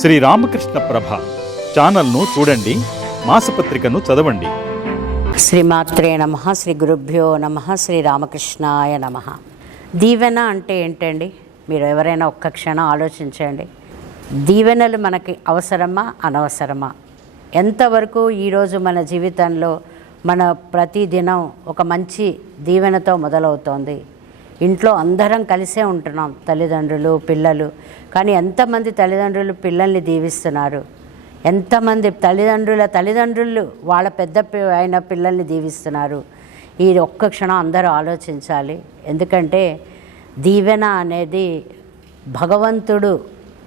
శ్రీ రామకృష్ణ ప్రభ ఛానల్ను చూడండి మాసపత్రికను చదవండి. శ్రీమాత్రే నమ శ్రీ గురుభ్యో నమ శ్రీ రామకృష్ణాయ నమ. దీవెన అంటే ఏంటండి? మీరు ఎవరైనా ఒక్క క్షణం ఆలోచించండి. దీవెనలు మనకి అవసరమా అనవసరమా? ఎంతవరకు ఈరోజు మన జీవితంలో మన ప్రతిదినం ఒక మంచి దీవెనతో మొదలవుతోంది? ఇంట్లో అందరం కలిసే ఉంటున్నాం తల్లిదండ్రులు పిల్లలు. కానీ ఎంతమంది తల్లిదండ్రులు పిల్లల్ని దీవిస్తున్నారు? ఎంతమంది తల్లిదండ్రుల తల్లిదండ్రులు వాళ్ళ పెద్ద పి- అయిన పిల్లల్ని దీవిస్తున్నారు? ఈ ఒక్క క్షణం అందరూ ఆలోచించాలి. ఎందుకంటే దీవెన అనేది భగవంతుడు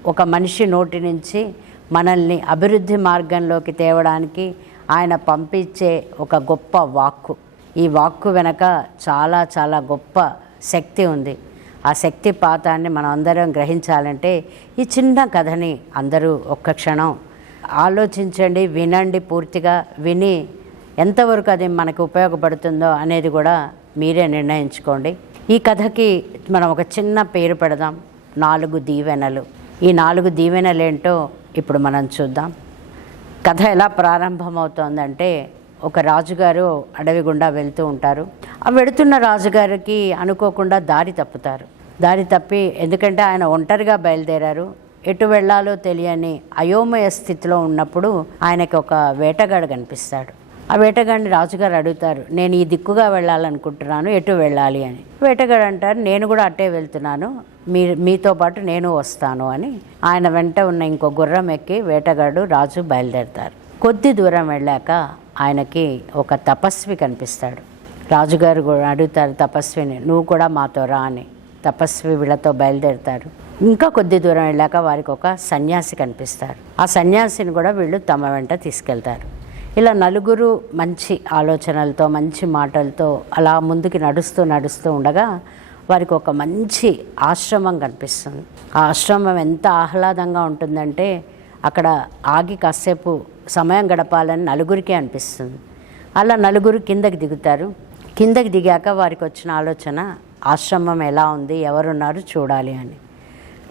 ఒక మనిషి నోటి నుంచి మనల్ని అభివృద్ధి మార్గంలోకి తేవడానికి ఆయన పంపించే ఒక గొప్ప వాక్కు. ఈ వాక్కు వెనక చాలా చాలా గొప్ప శక్తి ఉంది. ఆ శక్తి పాతాన్ని మనం అందరం గ్రహించాలంటే ఈ చిన్న కథని అందరూ ఒక్క క్షణం ఆలోచించండి వినండి పూర్తిగా విని ఎంతవరకు అది మనకు ఉపయోగపడుతుందో అనేది కూడా మీరే నిర్ణయించుకోండి. ఈ కథకి మనం ఒక చిన్న పేరు పెడదాం నాలుగు దీవెనలు. ఈ నాలుగు దీవెనలు ఏంటో ఇప్పుడు మనం చూద్దాం. కథ ఎలా ప్రారంభమవుతోందంటే ఒక రాజుగారు అడవి గుండా వెళ్తూ ఉంటారు. ఆ వెడుతున్న రాజుగారికి అనుకోకుండా దారి తప్పుతారు. దారి తప్పి ఎందుకంటే ఆయన ఒంటరిగా బయలుదేరారు. ఎటు వెళ్ళాలో తెలియని అయోమయ స్థితిలో ఉన్నప్పుడు ఆయనకి ఒక వేటగాడు కనిపిస్తాడు. ఆ వేటగాడిని రాజుగారు అడుగుతారు నేను ఈ దిక్కుగా వెళ్ళాలనుకుంటున్నాను ఎటు వెళ్ళాలి? అని. వేటగాడు అంటారు నేను కూడా అట్టే వెళ్తున్నాను మీ మీతో పాటు నేను వస్తాను అని. ఆయన వెంట ఉన్న ఇంకో గుర్రం ఎక్కి వేటగాడు రాజు బయలుదేరతారు. కొద్ది దూరం వెళ్ళాక ఆయనకి ఒక తపస్వి కనిపిస్తాడు. రాజుగారు కూడా అడుగుతారు తపస్విని నువ్వు కూడా మాతో రా అని. తపస్వి వీళ్ళతో బయలుదేరుతారు. ఇంకా కొద్ది దూరం వెళ్ళాక వారికి ఒక సన్యాసి కనిపిస్తారు. ఆ సన్యాసిని కూడా వీళ్ళు తమ వెంట తీసుకెళ్తారు. ఇలా నలుగురు మంచి ఆలోచనలతో మంచి మాటలతో అలా ముందుకి నడుస్తూ నడుస్తూ ఉండగా వారికి ఒక మంచి ఆశ్రమం కనిపిస్తుంది. ఆ ఆశ్రమం ఎంత ఆహ్లాదంగా ఉంటుందంటే అక్కడ ఆగి కాసేపు సమయం గడపాలని నలుగురికి అనిపిస్తుంది. అలా నలుగురు కిందకి దిగుతారు. కిందకి దిగాక వారికి వచ్చిన ఆలోచన ఆశ్రమం ఎలా ఉంది? ఎవరున్నారు? చూడాలి అని.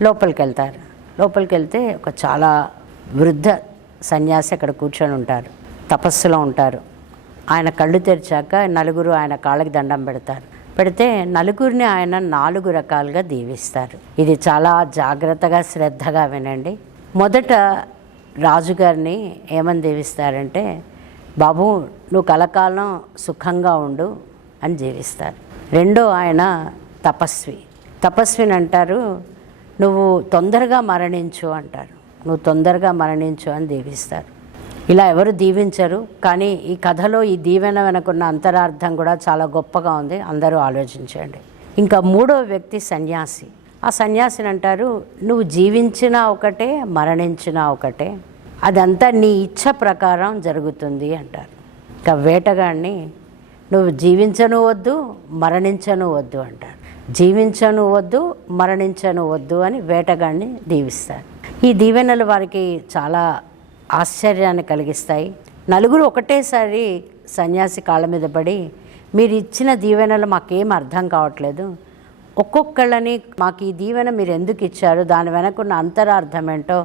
లోపలికి వెళ్తారు లోపలికి వెళ్తే ఒక చాలా వృద్ధ సన్యాసి అక్కడ కూర్చొని ఉంటారు. తపస్సులో ఉంటారు. ఆయన కళ్ళు తెరిచాక నలుగురు ఆయన కాళ్ళకి దండం పెడతారు. పెడితే నలుగురిని ఆయన నాలుగు రకాలుగా దీవిస్తారు. ఇది చాలా జాగ్రత్తగా శ్రద్ధగా వినండి. మొదట రాజుగారిని ఏమని దీవిస్తారంటే బాబు నువ్వు కలకాలం సుఖంగా ఉండు. అని జీవిస్తారు. రెండో ఆయన తపస్వి. తపస్విని అంటారు నువ్వు తొందరగా మరణించు అంటారు. నువ్వు తొందరగా మరణించు అని దీవిస్తారు. ఇలా ఎవరు దీవించరు కానీ ఈ కథలో ఈ దీవెన వెనకున్న అంతరార్థం కూడా చాలా గొప్పగా ఉంది. అందరూ ఆలోచించండి. ఇంకా మూడో వ్యక్తి సన్యాసి. ఆ సన్యాసిని అంటారు నువ్వు జీవించినా ఒకటే మరణించినా ఒకటే. అదంతా నీ ఇచ్ఛ ప్రకారం జరుగుతుంది అంటారు. ఇంకా వేటగాడిని నువ్వు జీవించను వద్దు మరణించను వద్దు అంటారు జీవించను వద్దు మరణించను వద్దు అని వేటగాడిని దీవిస్తారు ఈ దీవెనలు వారికి చాలా ఆశ్చర్యాన్ని కలిగిస్తాయి. నలుగురు ఒకటేసారి సన్యాసి కాళ్ళ మీద పడి మీరు ఇచ్చిన దీవెనలు మాకేం అర్థం కావట్లేదు. ఒక్కొక్కళ్ళని మాకు ఈ దీవెన మీరు ఎందుకు ఇచ్చారు? దాని వెనకున్న అంతరార్థం ఏంటో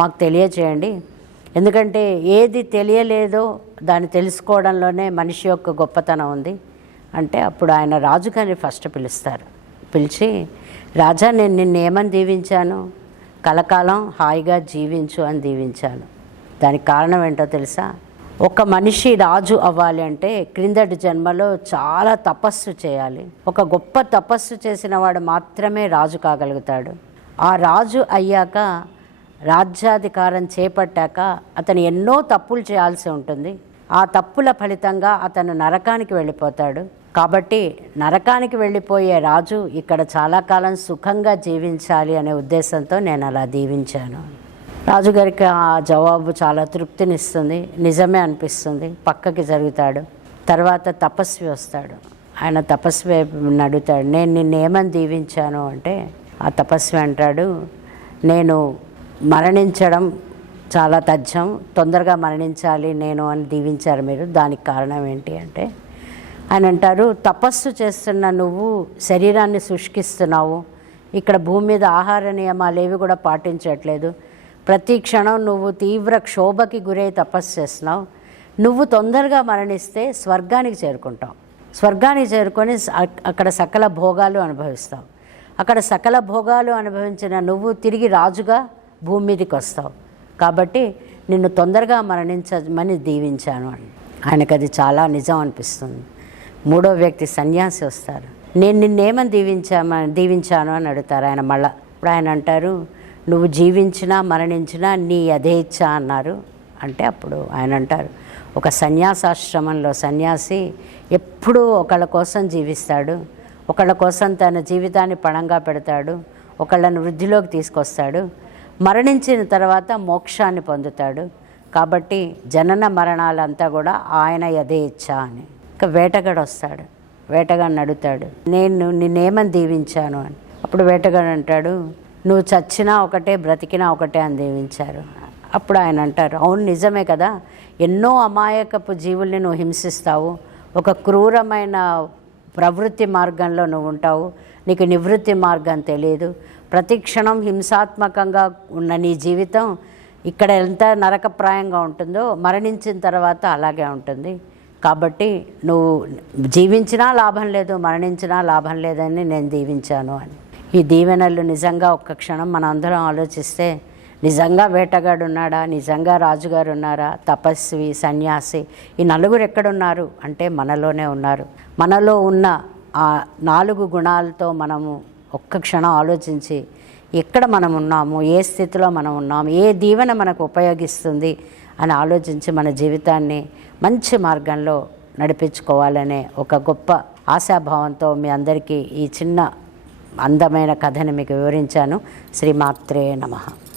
మాకు తెలియచేయండి. ఎందుకంటే ఏది తెలియలేదో దాన్ని తెలుసుకోవడంలోనే మనిషి యొక్క గొప్పతనం ఉంది. అంటే అప్పుడు ఆయన రాజుగారిని ఫస్ట్ పిలుస్తారు. పిలిచి రాజా నేను నిన్ను ఏమని దీవించాను? కలకాలం హాయిగా జీవించు అని దీవించాను. దానికి కారణం ఏంటో తెలుసా? ఒక మనిషి రాజు అవ్వాలి అంటే క్రిందటి జన్మలో చాలా తపస్సు చేయాలి. ఒక గొప్ప తపస్సు చేసిన వాడు మాత్రమే రాజు కాగలుగుతాడు. ఆ రాజు అయ్యాక రాజ్యాధికారం చేపట్టాక అతను ఎన్నో తప్పులు చేయాల్సి ఉంటుంది. ఆ తప్పుల ఫలితంగా అతను నరకానికి వెళ్ళిపోతాడు. కాబట్టి నరకానికి వెళ్ళిపోయే రాజు ఇక్కడ చాలా కాలం సుఖంగా జీవించాలి అనే ఉద్దేశంతో నేను అలా దీవించాను. రాజుగారికి ఆ జవాబు చాలా తృప్తినిస్తుంది. నిజమే అనిపిస్తుంది. పక్కకి జరుగుతాడు. తర్వాత తపస్వి వస్తాడు. ఆయన తపస్వి అడుగుతాడు నేను నిన్ను ఏమని దీవించాను అంటే ఆ తపస్వి అంటాడు నేను మరణించడం చాలా తథ్యం తొందరగా మరణించాలి నేను అని దీవించారు మీరు. దానికి కారణం ఏంటి అంటే ఆయన అంటారు తపస్సు చేస్తున్న నువ్వు శరీరాన్ని శుష్కిస్తున్నావు. ఇక్కడ భూమి మీద ఆహార నియమాలు ఏవి కూడా పాటించట్లేదు. ప్రతి క్షణం నువ్వు తీవ్ర క్షోభకి గురై తపస్సు చేస్తున్నావు. నువ్వు తొందరగా మరణిస్తే స్వర్గానికి చేరుకుంటావు. స్వర్గానికి చేరుకొని అక్కడ సకల భోగాలు అనుభవిస్తావు. అక్కడ సకల భోగాలు అనుభవించిన నువ్వు తిరిగి రాజుగా భూమి మీదకి వస్తావు. కాబట్టి నిన్ను తొందరగా మరణించమని దీవించాను అని. ఆయనకు అది చాలా నిజం అనిపిస్తుంది. మూడో వ్యక్తి సన్యాసి వస్తారు. నేను నిన్నేమని దీవించామని దీవించాను అని అడుగుతారు ఆయన మళ్ళా. ఇప్పుడు ఆయన అంటారు నువ్వు జీవించినా మరణించినా నీ యథేచ్ఛ అన్నారు. అంటే అప్పుడు ఆయన అంటారు ఒక సన్యాసాశ్రమంలో సన్యాసి ఎప్పుడూ ఒకళ్ళ కోసం జీవిస్తాడు. ఒకళ్ళ కోసం తన జీవితాన్ని పణంగా పెడతాడు. ఒకళ్ళని వృద్ధిలోకి తీసుకొస్తాడు. మరణించిన తర్వాత మోక్షాన్ని పొందుతాడు. కాబట్టి జనన మరణాలంతా కూడా ఆయన యథేచ్ఛ అని. ఇక వేటగాడు వస్తాడు. వేటగాడిని అడుగుతాడు నేను నిన్నేమని దీవించాను అని. అప్పుడు వేటగాడు అంటాడు నువ్వు చచ్చినా ఒకటే బ్రతికినా ఒకటే అని దీవించారు. అప్పుడు ఆయన అంటారు అవును నిజమే కదా. ఎన్నో అమాయకపు జీవుల్ని నువ్వు హింసిస్తావు. ఒక క్రూరమైన ప్రవృత్తి మార్గంలో నువ్వు ఉంటావు. నీకు నివృత్తి మార్గం తెలియదు ప్రతి క్షణం హింసాత్మకంగా ఉన్న నీ జీవితం ఇక్కడ ఎంత నరకప్రాయంగా ఉంటుందో మరణించిన తర్వాత అలాగే ఉంటుంది. కాబట్టి నువ్వు జీవించినా లాభం లేదు మరణించినా లాభం లేదని నేను దీవించాను అని. ఈ దీవెనలు నిజంగా ఒక్క క్షణం మనం అందరం ఆలోచిస్తే నిజంగా వేటగాడు ఉన్నాడా నిజంగా రాజుగారు ఉన్నారా తపస్వి సన్యాసి ఈ నలుగురు ఎక్కడున్నారు? అంటే మనలోనే ఉన్నారు. మనలో ఉన్న ఆ నాలుగు గుణాలతో మనము ఒక్క క్షణం ఆలోచించి ఎక్కడ మనం ఉన్నాము? ఏ స్థితిలో మనం ఉన్నాము? ఏ దీవెన మనకు ఉపయోగిస్తుంది? అని ఆలోచించి మన జీవితాన్ని మంచి మార్గంలో నడిపించుకోవాలనే ఒక గొప్ప ఆశాభావంతో మీ అందరికీ ఈ చిన్న అందమైన కథని మీకు వివరించాను. శ్రీమాత్రే నమః.